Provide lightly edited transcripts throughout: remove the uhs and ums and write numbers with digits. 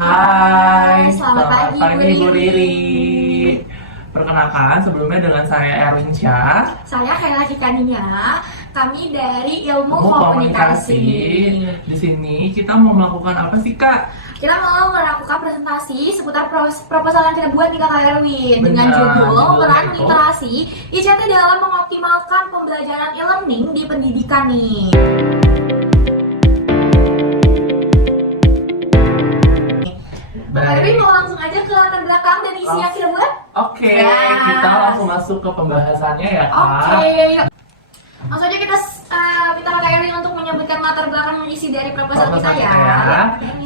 Hai, Selamat pagi Bu Bu Riri. Riri. Perkenalkan, sebelumnya dengan saya Erwin Syah. Saya Kayla Kikaninya. Kami dari Ilmu Ilmu Komunikasi. Di sini kita mau melakukan apa sih, Kak? Kita mau melakukan presentasi seputar proposal yang kita buat nih Kak Erwin dengan Benar, judul peran itu. literasi ICT dalam mengoptimalkan pembelajaran e-learning di pendidikan nih. Kak Erwin mau langsung aja ke latar belakang dan isi yang kita buat? Oke, Ya. kita langsung masuk ke pembahasannya ya, Kak. Oke, yuk. Langsung aja kita minta Kak Erwin untuk menyebutkan latar belakang isi dari proposal kita ya.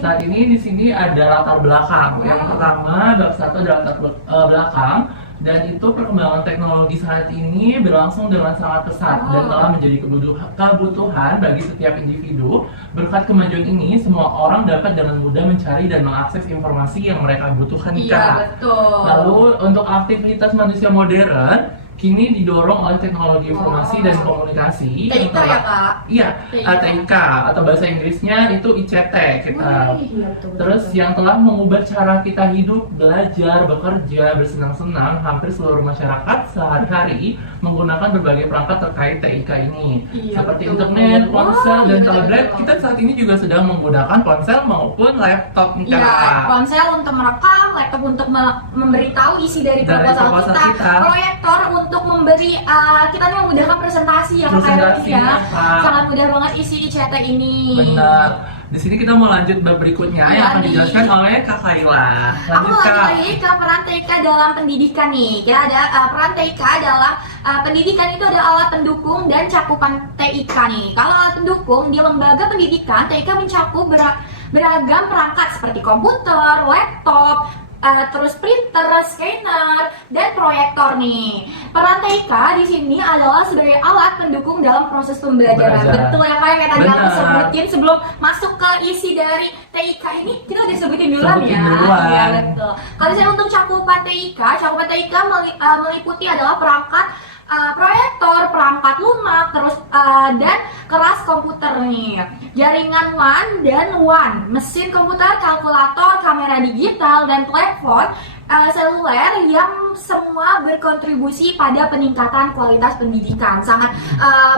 Saat ini di sini ada latar belakang. Yang pertama, bab 1 ada latar belakang, dan itu perkembangan teknologi saat ini berlangsung dengan sangat pesat dan telah menjadi kebutuhan bagi setiap individu. Berkat kemajuan ini, semua orang dapat dengan mudah mencari dan mengakses informasi yang mereka butuhkan. Iya, Kak. betul. Lalu untuk aktivitas manusia modern kini didorong oleh teknologi informasi dan komunikasi. TIK ya, Kak? Iya, TIK. TIK atau bahasa Inggrisnya itu ICT kita. Iya, betul. Terus yang telah mengubah cara kita hidup, belajar, bekerja, bersenang-senang hampir seluruh masyarakat sehari-hari menggunakan berbagai perangkat terkait TIK ini. Iya, Seperti betul. internet, ponsel, dan Iya, tablet. betul. Kita saat ini juga sedang menggunakan ponsel maupun laptop nih, Iya, Kak. ponsel untuk merekam, laptop untuk memberitahu isi dari proposal kita, proyektor untuk memberi kita nih memudahkan presentasi ya Kak Erwin ya. Kak. Sangat mudah banget isi ICT ini. Benar. Di sini kita mau lanjut bab berikutnya yang akan Iya, dijelaskan oleh Kak Kayla. Aku Lanjut, lanjut Kak. lagi ke peran TIK dalam pendidikan nih. Kita ada peran TIK dalam pendidikan itu ada alat pendukung dan cakupan TIK nih. Kalau alat pendukung di lembaga pendidikan, TIK mencakup beragam perangkat seperti komputer, laptop, terus printer, scanner, dan proyektor nih. Peran TIK di sini adalah sebagai alat pendukung dalam proses pembelajaran. Belajar. Betul ya kayak tadi aku Benar. sebutin sebelum masuk ke isi dari TIK ini kita udah sebutin duluan Sebutin ya. duluan. Iya betul. Kalau saya untuk cakupan TIK meliputi adalah perangkat proyektor, perangkat lunak, terus dan keras komputer nih, jaringan LAN dan WAN, mesin komputer, kalkulator, kamera digital, dan telepon seluler yang semua berkontribusi pada peningkatan kualitas pendidikan. Sangat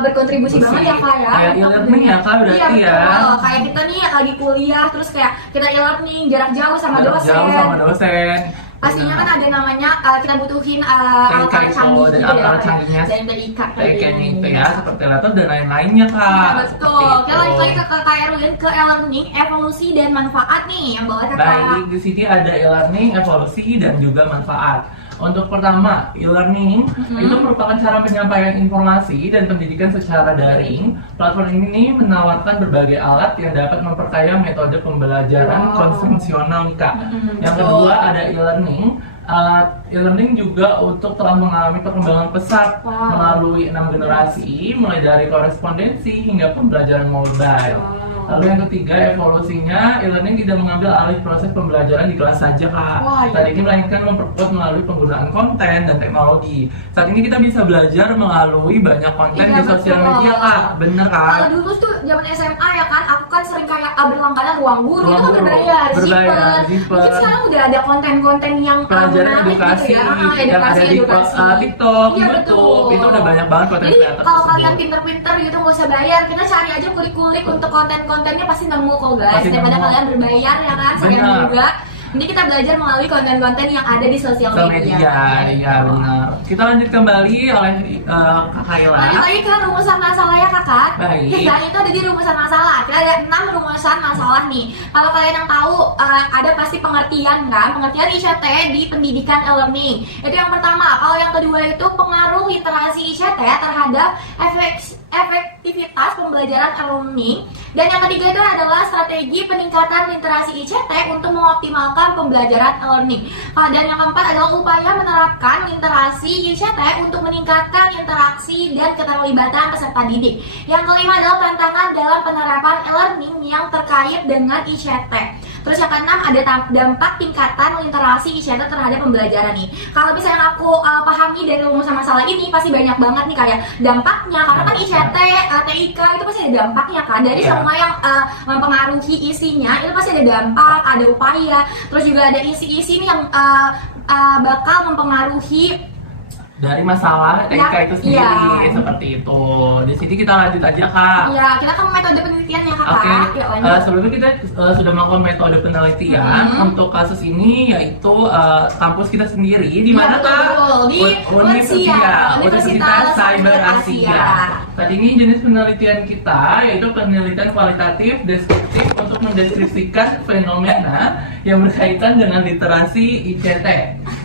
berkontribusi banget ya Kak ya. Kayak untuk e-learning ya, Kak, berarti iya, betul. ya. Kayak kita nih lagi kuliah, terus kayak kita e-learning jarak jauh sama Jarak dosen. jauh sama dosen. Pastinya kan ada namanya kita butuhin TIK alat itu, canggih dan gitu alat ya, canggihnya dan TIK TIK-nya itu ya, seperti laptop dan lain-lainnya, Kak. Iya, betul. Seperti Kita itu. lanjut lagi ke e-learning, ke e-learning, evolusi dan manfaat nih yang bawa Kakak. Baik, di sini ada e-learning, evolusi, dan juga manfaat. Untuk pertama, e-learning itu merupakan cara penyampaian informasi dan pendidikan secara daring. Platform ini menawarkan berbagai alat yang dapat memperkaya metode pembelajaran konvensional nih, Kak. Yang kedua ada e-learning. E-learning juga untuk telah mengalami perkembangan pesat melalui 6 generasi, mulai dari korespondensi hingga pembelajaran mobile. Lalu yang ketiga, evolusinya, e-learning tidak mengambil alih proses pembelajaran di kelas saja, Kak. Saat ini melainkan memperkuat melalui penggunaan konten dan teknologi. Saat ini kita bisa belajar melalui banyak konten Iya, di sosial betul. media, Kak. Bener, Kak? Kalau dulu tuh zaman SMA ya kan, aku kan sering kayak berlangganan ruang guru itu Ruang kan guru, berbayar, berbayar, Zipper. Zipper. Mungkin sekarang udah ada konten-konten yang Pelajaran menarik edukasi, gitu ya. yang ada di TikTok, Iya, YouTube, betul. itu udah banyak banget konten Jadi kreator kalau tersebut. kalian pinter-pinter gitu nggak usah bayar, kita cari aja kulik-kulik untuk konten-kontennya pasti nemu kok guys. Pasti Daripada nemu. kalian berbayar ya kan, sayang Benar. juga. Jadi kita belajar melalui konten-konten yang ada di sosial Sosial media. media, iya benar. Kita lanjut kembali oleh Kak Kayla. Lanjut lagi ke rumusan masalah ya kakak. Baik. Kita itu ada di rumusan masalah. Kita ada 6 rumusan masalah nih. Kalau kalian yang tahu ada pasti pengertian kan, pengertian ICT di pendidikan e-learning. Itu yang pertama. Kalau yang kedua itu pengaruh literasi ICT terhadap efektivitas pembelajaran e-learning. Dan yang ketiga itu adalah strategi peningkatan literasi ICT untuk mengoptimalkan pembelajaran e-learning. Dan yang keempat adalah upaya menerapkan literasi ICT untuk meningkatkan interaksi dan keterlibatan peserta didik. Yang kelima adalah tantangan dalam penerapan e-learning yang terkait dengan ICT. Terus yang keenam ada dampak tingkatan literasi ICT terhadap pembelajaran nih. Kalau misalnya aku pahami dari rumusan masalah ini pasti banyak banget nih kayak dampaknya, karena kan ICT, TIK itu pasti ada dampaknya kan dari semua yang mempengaruhi isinya itu pasti ada dampak, ada upaya, terus juga ada isi-isi nih yang bakal mempengaruhi dari masalah TIK itu sendiri, seperti itu. Di sini kita lanjut aja, Kak. Iya, kita kan metode penelitian ya, Kakak. Oke. Sebelumnya kita sudah melakukan metode penelitian untuk kasus ini, yaitu kampus kita sendiri di mana, Kak? Di Universitas Cyber Asia. Saat ini jenis penelitian kita yaitu penelitian kualitatif deskriptif untuk mendeskripsikan fenomena yang berkaitan dengan literasi ICT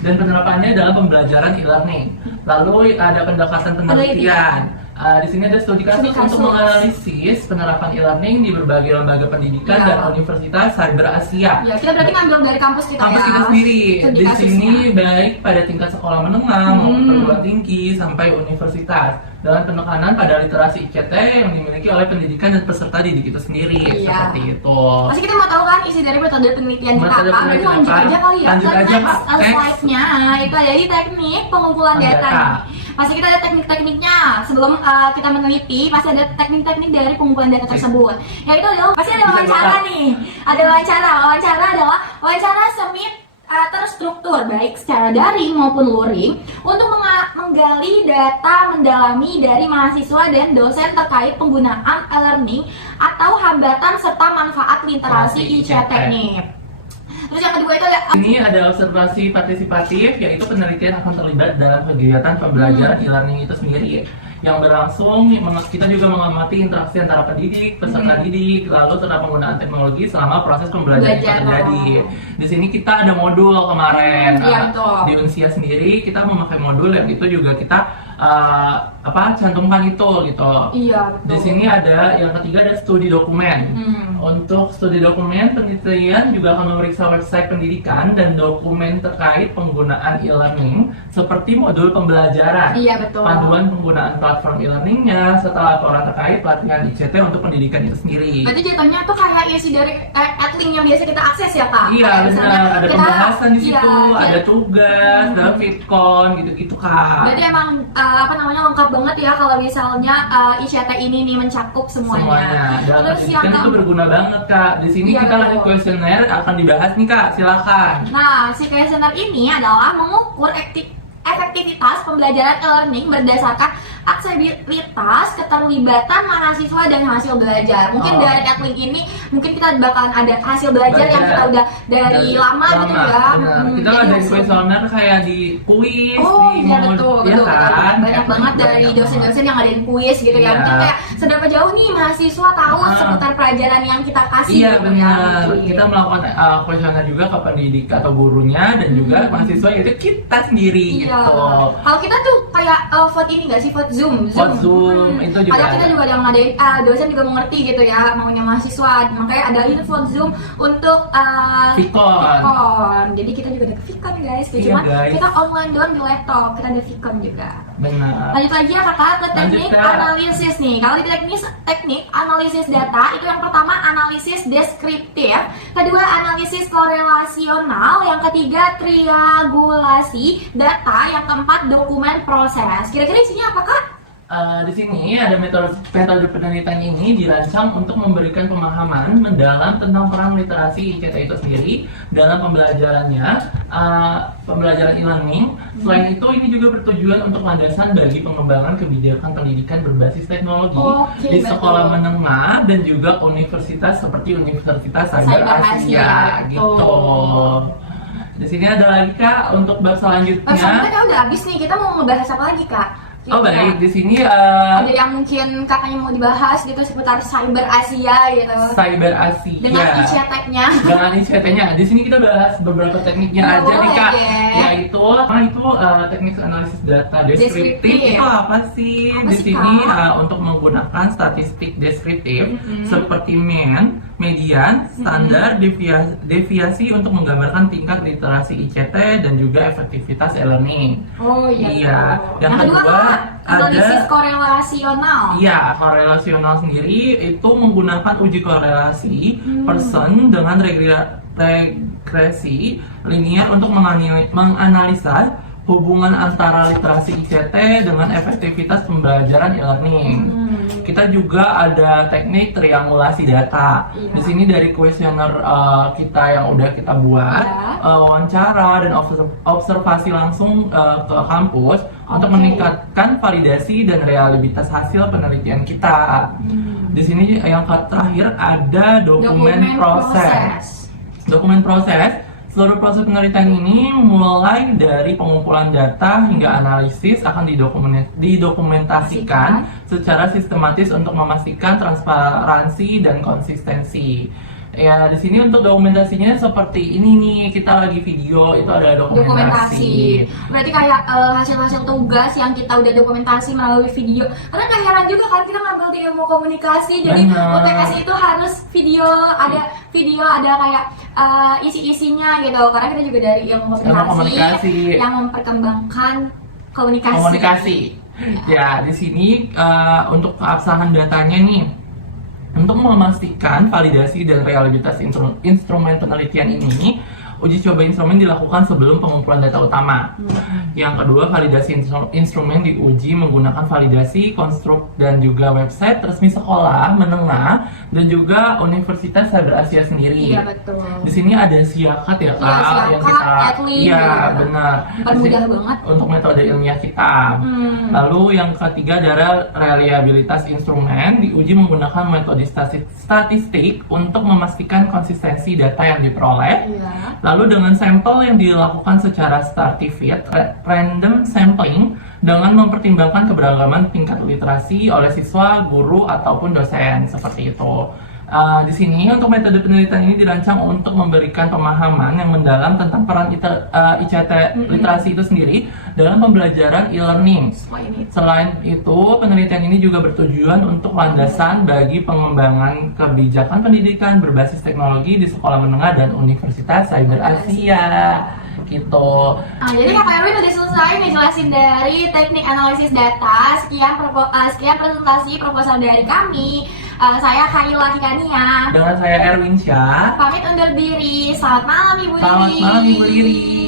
dan penerapannya dalam pembelajaran e-learning. Lalu ada pendekatan penelitian. Di sini ada studi kasus untuk menganalisis penerapan e-learning di berbagai lembaga pendidikan dan Universitas Cyber Asia. Ya, kita berarti ngambil dari kampus kita kita sendiri. Di sini baik pada tingkat sekolah menengah maupun perguruan tinggi sampai universitas, dengan penekanan pada literasi ICT yang dimiliki oleh pendidikan dan peserta didik itu sendiri. Seperti itu. Masih kita mau tahu kan isi dari metode penelitian kita apa? Berarti lanjut aja kali ya. Lanjut aja, Kak. Slide-nya itu ada di teknik pengumpulan data. Pasti kita ada teknik-tekniknya. Sebelum kita meneliti, pasti ada teknik-teknik dari pengumpulan data tersebut. Yaitu adalah pasti ada wawancara nih. Ada wawancara. Wawancara adalah wawancara semi terstruktur baik secara daring maupun luring untuk menggali data mendalami dari mahasiswa dan dosen terkait penggunaan e-learning atau hambatan serta manfaat literasi ICT nih. Terus yang kedua itu ini ada observasi partisipatif, yaitu penelitian akan terlibat dalam kegiatan pembelajaran e-learning itu sendiri yang berlangsung. Kita juga mengamati interaksi antara pendidik, peserta didik, lalu serta penggunaan teknologi selama proses pembelajaran itu terjadi. Di sini kita ada modul kemarin di Unsia sendiri kita memakai modul yang itu juga kita cantumkan itu gitu. Iya, betul. Di sini ada yang ketiga ada studi dokumen. Untuk studi dokumen penelitian juga akan memeriksa website pendidikan dan dokumen terkait penggunaan e-learning seperti modul pembelajaran, panduan penggunaan platform e-learningnya, serta laporan terkait pelatihan ICT untuk pendidikan itu sendiri. Berarti jatuhnya tuh kayak isi dari link yang biasa kita akses ya, Kak? Iya, benar. Ada pembahasan di situ, ada tugas, ada fitcon gitu-gitu, Kak. Berarti emang lengkap banget ya kalau misalnya ICT ini nih mencakup semuanya. Terus yang itu berguna banget, Kak. Di sini kita lanjut kuesioner akan dibahas nih, Kak. Silakan. Nah, si kuesioner ini adalah mengukur efektivitas pembelajaran e-learning berdasarkan aksesibilitas, keterlibatan mahasiswa dan hasil belajar. Mungkin dari link ini mungkin kita bakalan ada hasil belajar yang kita udah dari lama gitu ya. Kita ada kuesioner kayak di kuis, betul. Banyak banget dari dosen-dosen yang ngadain kuis gitu ya. Mungkin kayak seberapa jauh nih mahasiswa tahu seputar pelajaran yang kita kasih. Iya, benar. Kita melakukan kuesioner juga ke pendidik atau gurunya dan juga mahasiswa, yaitu kita sendiri gitu. Kalau kita tuh kayak vote ini nggak sih, vote Zoom itu juga. Padahal kita juga yang ngadain, dosen juga mengerti gitu ya maunya mahasiswa, makanya ada ini vote Zoom untuk Vicon. Jadi kita juga ada Vicon guys, cuma kita online doang di laptop, kita ada Vicon juga. Benar. Lanjut lagi ya, Kakak, ke teknik analisis nih. Kalau di teknik analisis data itu yang pertama analisis deskriptif, kedua analisis korelasional, yang ketiga triangulasi data, yang keempat dokumen proses. Kira-kira isinya apa, Kak? Di sini ada metode penelitian ini dirancang untuk memberikan pemahaman mendalam tentang peran literasi ICT itu sendiri dalam pembelajarannya, pembelajaran e-learning. Selain itu, ini juga bertujuan untuk landasan bagi pengembangan kebijakan pendidikan berbasis teknologi di sekolah menengah dan juga universitas seperti Universitas Cyber Asia gitu. Di sini ada lagi, Kak, untuk bab selanjutnya. Sebenarnya udah habis nih, kita mau ngebahas apa lagi, Kak? Baik, di sini ada yang mungkin kakaknya mau dibahas gitu seputar Cyber Asia gitu. Cyber Asia. Dengan ICT-nya. Dengan ICT-nya. Di sini kita bahas beberapa tekniknya aja nih, Kak. Yaitu teknik analisis data deskriptif. Itu apa sih? Di sini untuk menggunakan statistik deskriptif seperti median, standar, deviasi untuk menggambarkan tingkat literasi ICT dan juga efektivitas e-learning. Iya. Yang kedua analisis korelasional. Iya, korelasional sendiri itu menggunakan uji korelasi person dengan integrasi linear untuk menganalisa hubungan antara literasi ICT dengan efektivitas pembelajaran e-learning. Kita juga ada teknik triangulasi data. Iya. Di sini dari kuesioner kita yang udah kita buat, wawancara dan observasi langsung ke kampus untuk meningkatkan validasi dan reliabilitas hasil penelitian kita. Di sini yang terakhir ada dokumen proses. Dokumen proses. Seluruh proses penelitian ini mulai dari pengumpulan data hingga analisis akan didokumentasikan secara sistematis untuk memastikan transparansi dan konsistensi. Ya, di sini untuk dokumentasinya seperti ini nih, kita lagi video itu ada dokumentasi. Berarti kayak hasil-hasil tugas yang kita udah dokumentasi melalui video. Karena gak heran juga kan kita ngambil di ilmu komunikasi, jadi UTS itu harus video, ada kayak isi-isinya gitu. Karena kita juga dari ilmu komunikasi yang memperkembangkan komunikasi. Ya, di sini untuk keabsahan datanya nih. Untuk memastikan validasi dan reliabilitas instrumen penelitian ini, uji coba instrumen dilakukan sebelum pengumpulan data utama. Yang kedua, validasi instrumen diuji menggunakan validasi konstruk dan juga website resmi sekolah menengah dan juga Universitas Cyber Asia sendiri. Iya, betul. Di sini ada SIAKAT ya Kak, yang kita benar. Mudah banget untuk metode ilmiah kita. Lalu yang ketiga adalah reliabilitas instrumen, diuji menggunakan metode statistik untuk memastikan konsistensi data yang diperoleh. Lalu dengan sampel yang dilakukan secara stratified, random sampling, dengan mempertimbangkan keberagaman tingkat literasi oleh siswa, guru, ataupun dosen, seperti itu. Di sini untuk metode penelitian ini dirancang untuk memberikan pemahaman yang mendalam tentang peran ICT literasi itu sendiri dalam pembelajaran e-learning. Selain itu, penelitian ini juga bertujuan untuk landasan bagi pengembangan kebijakan pendidikan berbasis teknologi di sekolah menengah dan Universitas Cyber Asia. Gitu. Jadi Kak Erwin udah selesai ngejelasin dari teknik analisis data. Sekian presentasi proposal dari kami. Saya Khaila Kikania. Dengan saya Erwin Syah. Pamit undur diri. Selamat malam Ibu Riri. Selamat malam Ibu Riri.